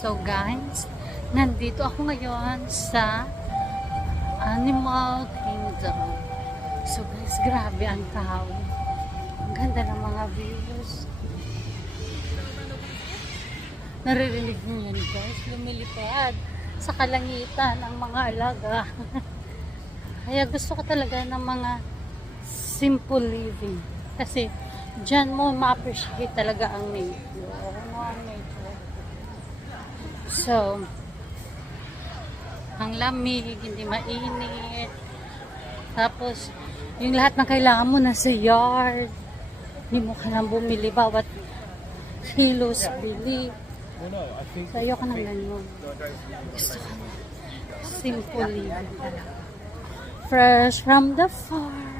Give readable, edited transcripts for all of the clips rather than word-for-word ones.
So guys, nandito ako ngayon sa Animal Kingdom. So guys, grabe ang tao. Ang ganda ng mga views. Naririnig niyo yan guys, lumilipad sa kalangitan ang mga alaga. Kaya gusto ko talaga ng mga simple living. Kasi dyan mo ma-appreciate talaga ang nature. Ang nature. So, ang lamig, hindi mainit. Tapos, yung lahat ng kailangan mo nasa yard. Hindi mo ka nang bumili bawat kilos bili. So, ayoko ng ganyan. Gusto ko na simple living talaga. Fresh from the farm.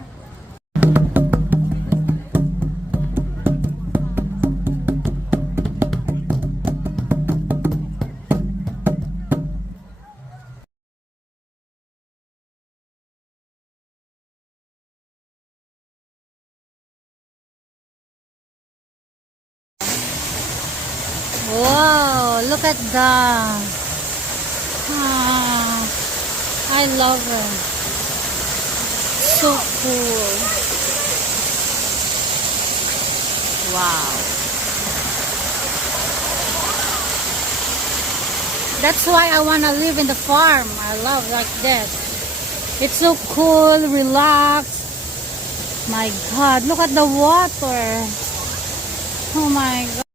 Wow, look at that. I love it. So cool. Wow. That's why I want to live in the farm. I love like that. It's so cool, relaxed. My God, look at the water. Oh my God.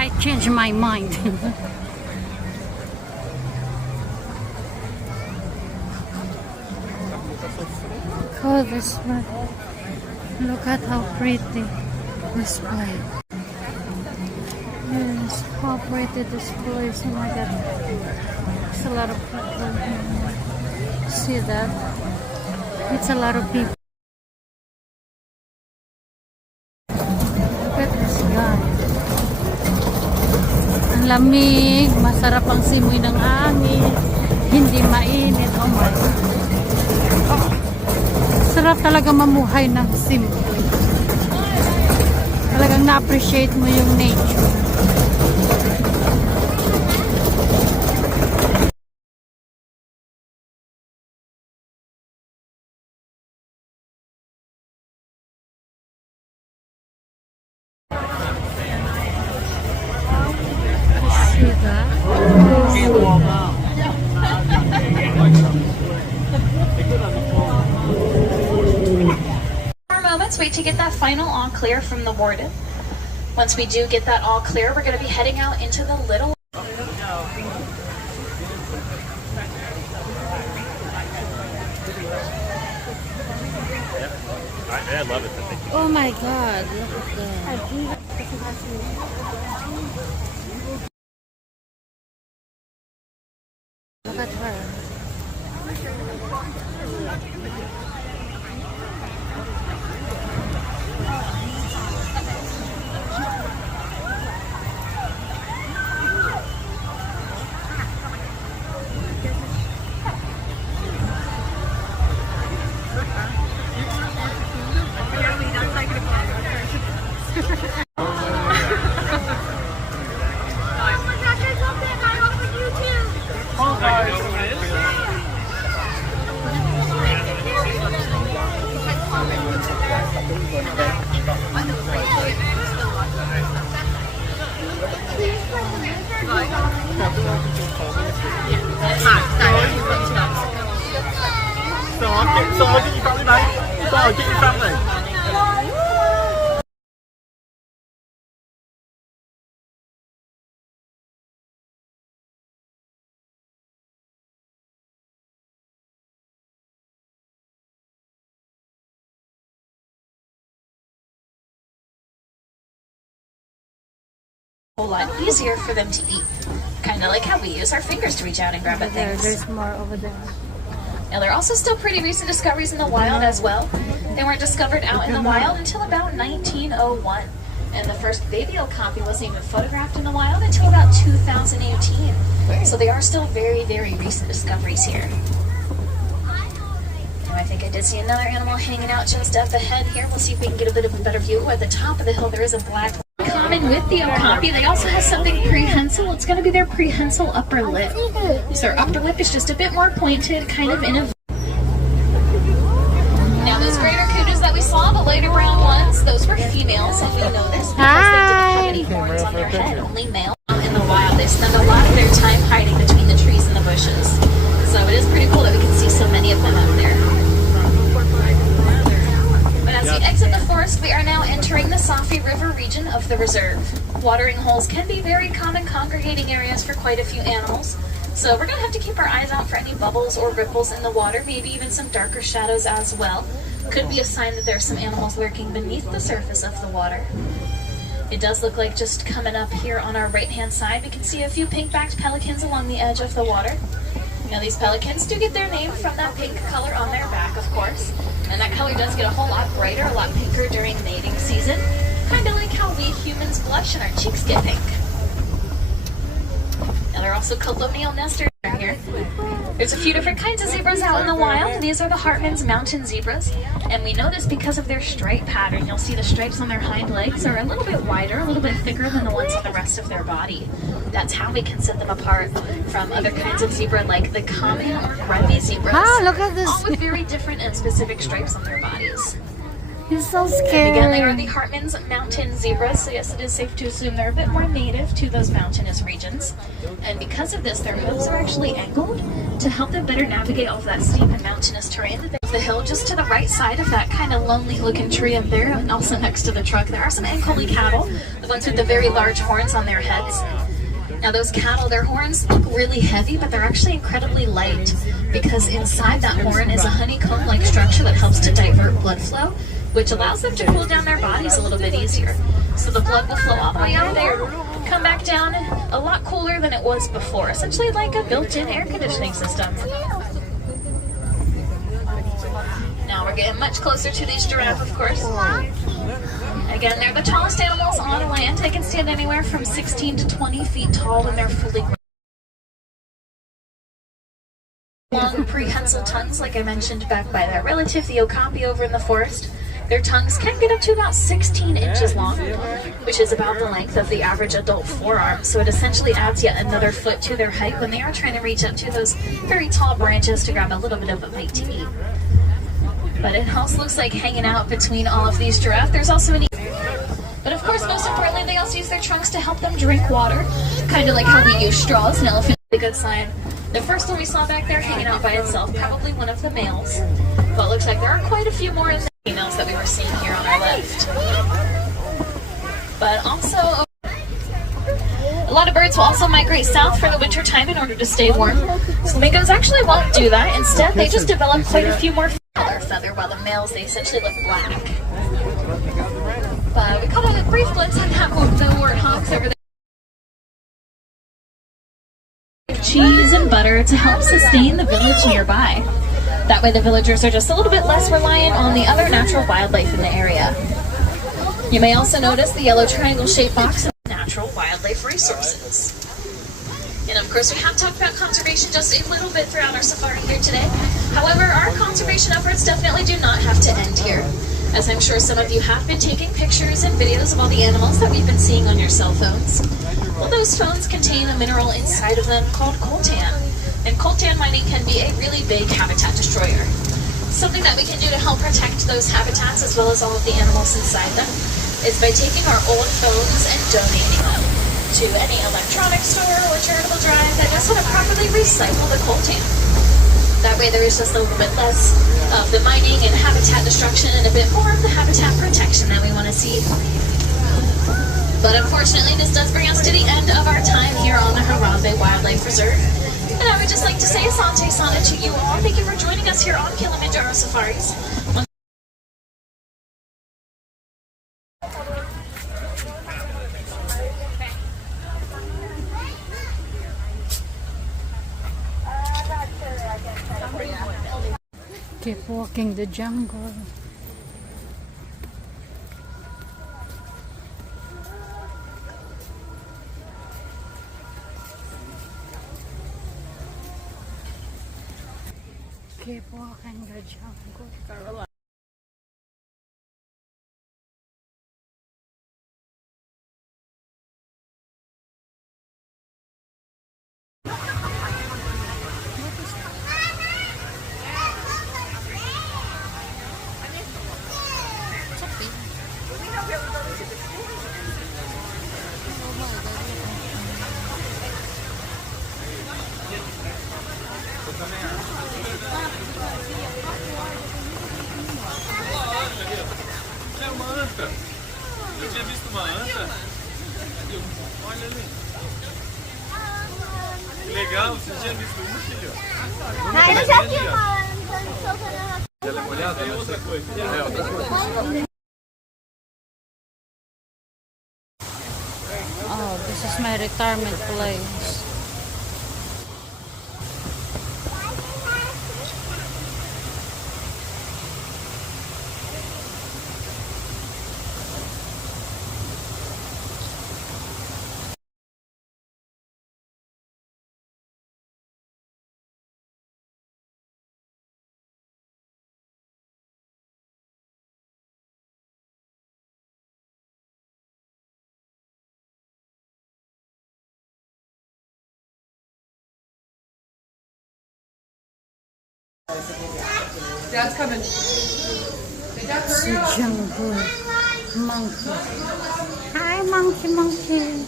I changed my mind. Oh, this one. Look at how pretty this place. Yes, how pretty this place. Oh my God. There's a lot of people here. See that? It's a lot of people. Look at this guy. Ang lamig, masarap ang simoy ng hangin, hindi mainit. Oh my God. Sarap talaga mamuhay ng simple. Talagang na-appreciate mo yung nature. See that? Wait to get that final all clear from the warden. Once we do get that all clear, we're going to be heading out into the little. I love it. Oh my God, look at that. at her. A lot easier for them to eat. Kind of like how we use our fingers to reach out and grab at things. There's more over there. Now, they're also still pretty recent discoveries in the wild as well. They weren't discovered out in the wild until about 1901. And the first baby okapi wasn't even photographed in the wild until about 2018. So they are still very, very recent discoveries here. Now, I think I did see another animal hanging out just up ahead here. We'll see if we can get a bit of a better view. At the top of the hill, there is a black. Common with the okapi, they also have something prehensile. It's going to be their prehensile upper lip. So their upper lip is just a bit more pointed, kind of in a... Now those greater kudas that we saw, the lighter brown ones, those were females, and we know this because they didn't have any horns on their head, only male. In the wild, they spend a lot of their time hiding between the trees and the bushes. So it is pretty cool that we can see so many of them out there. As we exit the forest, we are now entering the Safi River region of the reserve. Watering holes can be very common congregating areas for quite a few animals, so we're going to have to keep our eyes out for any bubbles or ripples in the water, maybe even some darker shadows as well. Could be a sign that there are some animals lurking beneath the surface of the water. It does look like just coming up here on our right-hand side, we can see a few pink-backed pelicans along the edge of the water. Now these pelicans do get their name from that pink color on their back, of course. And that color does get a whole lot brighter, a lot pinker during mating season. Kind of like how we humans blush and our cheeks get pink. Now they're also colonial nesters here. There's a few different kinds of zebras out in the wild. These are the Hartman's mountain zebras. And we know this because of their stripe pattern. You'll see the stripes on their hind legs are a little bit wider, a little bit thicker than the ones on the rest of their body. That's how we can set them apart from other kinds of zebra like the common or grubby zebras. Ah, look at this. All with very different and specific stripes on their bodies. You're so And scary. again, they are the Hartman's mountain zebras, so yes, it is safe to assume they're a bit more native to those mountainous regions. And because of this, their hooves are actually angled to help them better navigate all of that steep and mountainous terrain. The hill just to the right side of that kind of lonely looking tree up there, and also next to the truck, there are some Ankoli cattle, the ones with the very large horns on their heads. Now those cattle, their horns look really heavy, but they're actually incredibly light because inside that horn is a honeycomb-like structure that helps to divert blood flow, which allows them to cool down their bodies a little bit easier. So the blood will flow all the way out there, come back down a lot cooler than it was before, essentially like a built-in air conditioning system. Now we're getting much closer to these giraffe, of course. Again, they're the tallest animals on land. They can stand anywhere from 16 to 20 feet tall when they're fully grown. Long prehensile tongues, like I mentioned back by that relative, the okapi over in the forest. Their tongues can get up to about 16 inches long, which is about the length of the average adult forearm. So it essentially adds yet another foot to their height when they are trying to reach up to those very tall branches to grab a little bit of a bite to eat. But it also looks like hanging out between all of these giraffe, there's also an... But of course, most importantly, they also use their trunks to help them drink water, kind of like how we use straws. An elephant is a good sign. The first one we saw back there hanging out by itself, probably one of the males. But it looks like there are quite a few more in the females that we were seeing here on our left. But also, a lot of birds will also migrate south for the winter time in order to stay warm. Flamingos actually won't do that. Instead, they just develop quite a few more feather, while the males, they essentially look black. But we caught a brief glimpse on that the warthogs over there. cheese, and butter to help sustain the village nearby. That way the villagers are just a little bit less reliant on the other natural wildlife in the area. You may also notice the yellow triangle-shaped box of natural wildlife resources. And of course, we have talked about conservation just a little bit throughout our safari here today. However, our conservation efforts definitely do not have to end here. As I'm sure some of you have been taking pictures and videos of all the animals that we've been seeing on your cell phones. Well, those phones contain a mineral inside of them called coltan. And coltan mining can be a really big habitat destroyer. Something that we can do to help protect those habitats as well as all of the animals inside them is by taking our old phones and donating them to any electronics store or charitable drive that knows how to properly recycle the coltan. That way there is just a little bit less of the mining and habitat destruction and a bit more of the habitat protection that we want to see. But unfortunately, this does bring us to the end of our time here on the Harambe Wildlife Reserve. And I would just like to say asante sana to you all. Thank you for joining us here on Kilimanjaro Safaris. Keep walking the jungle. Keep walking the jungle. É uma anta. Eu tinha visto uma anta. Olha ali. Que legal, você tinha visto uma, filho? Mas eu já vi uma anta. Ela é molhada? É outra coisa. É outra coisa. Oh, this is my retirement place. Dad's coming. It's a jungle monkey. Hi, monkey, monkey.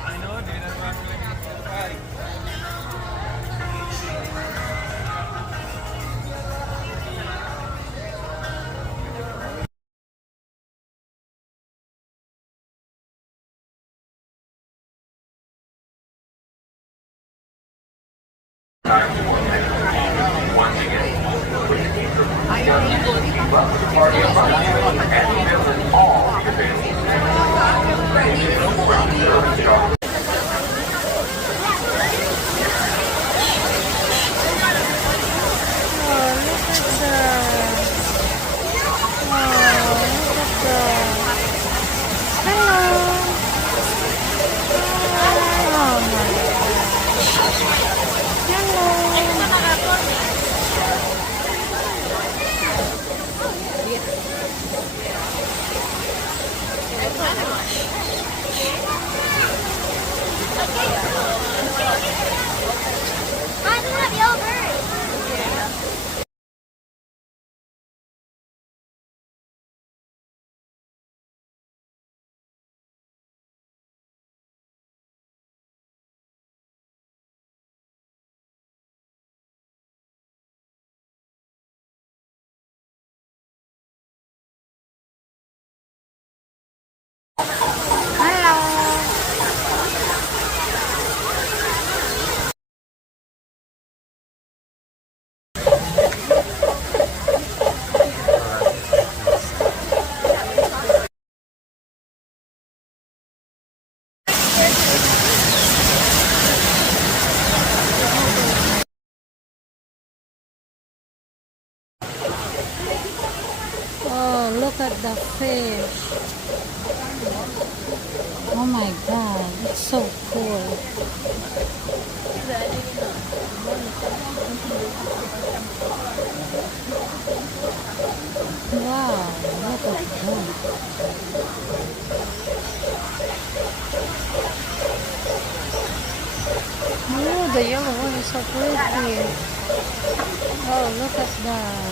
I know, dude. That's why I'm going to get to the party. fish. Oh my god, it's so cool. Wow, look at that. Oh, the yellow one is so pretty. Oh, look at that.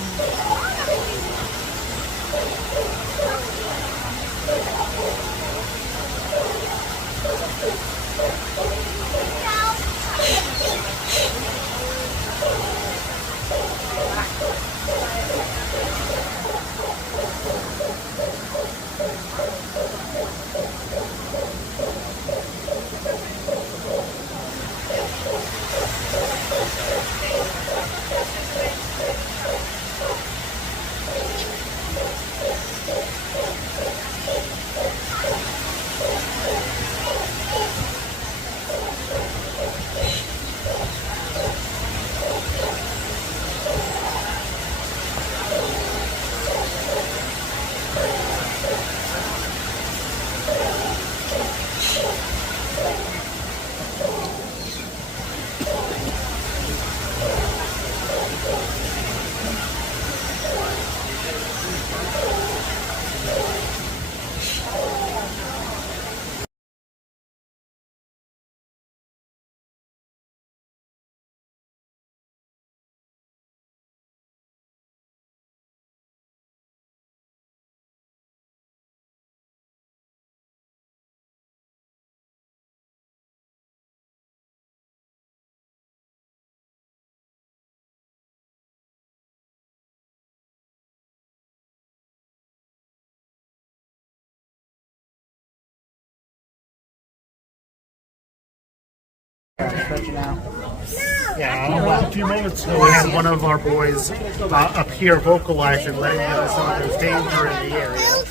Yeah, well, a few moments ago we had one of our boys up here vocalizing, letting us know there's danger in the area.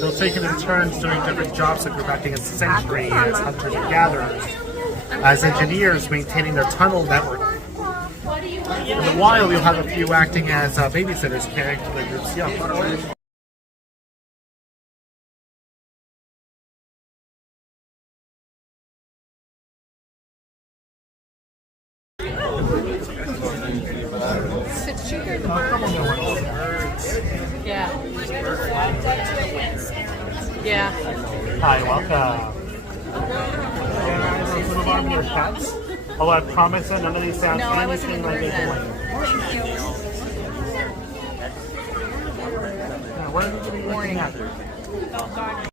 They'll take it in turns doing different jobs like they're acting as sentry, as hunters and gatherers, as engineers maintaining their tunnel network. In a while you'll have a few acting as babysitters caring for the group's young. Yeah. Yeah. Hi, welcome. Some of our mere pets. Although I promise that none of these sounds anything like they can. Now, what are you going to be looking at?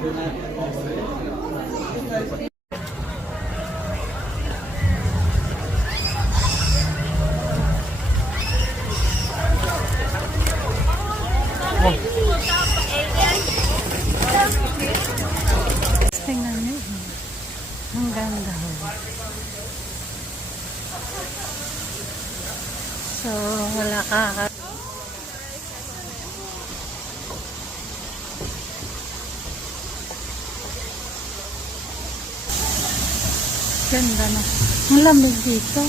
Tingnan niyo. Ang ganda. So, wala ka. Ganda na. Ang lamig dito.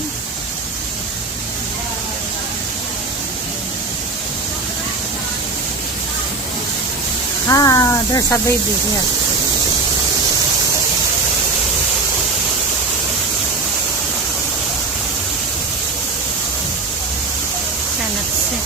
Ah, there's a baby here. Cannot see.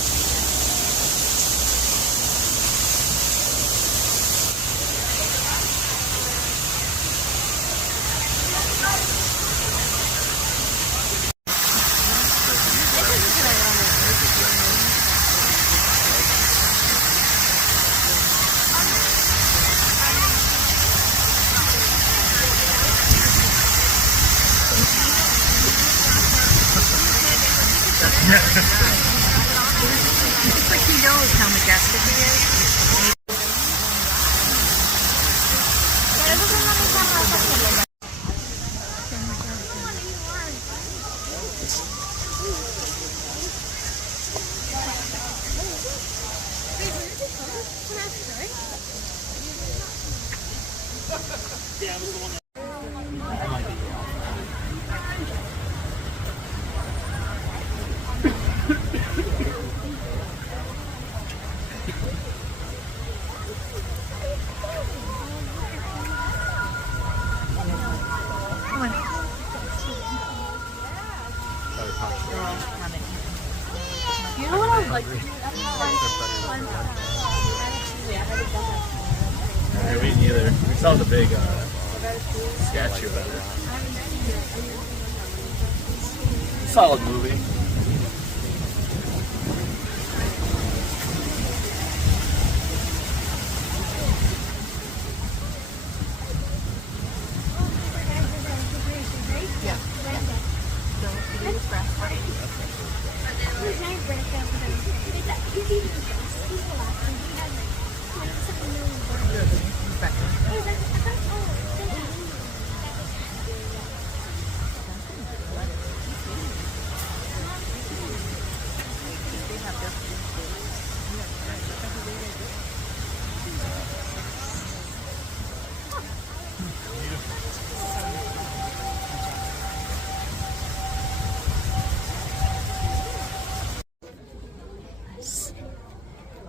It's like he knows how majestic he is. You know what I would like to do? Yeah, me neither. We saw the big statue of it. Solid movie.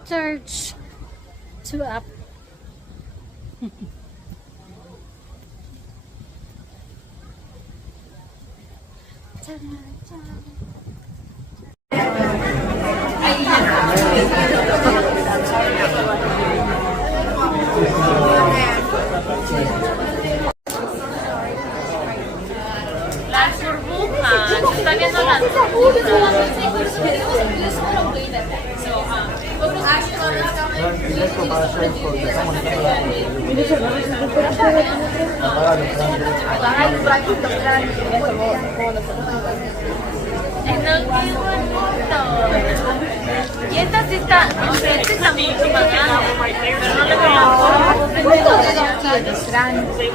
Church. 2 up. Las burbujas, está viendo las burbujas. En el y esta sí está, esta está mucho más grande, pero no le veo la forma. Grande.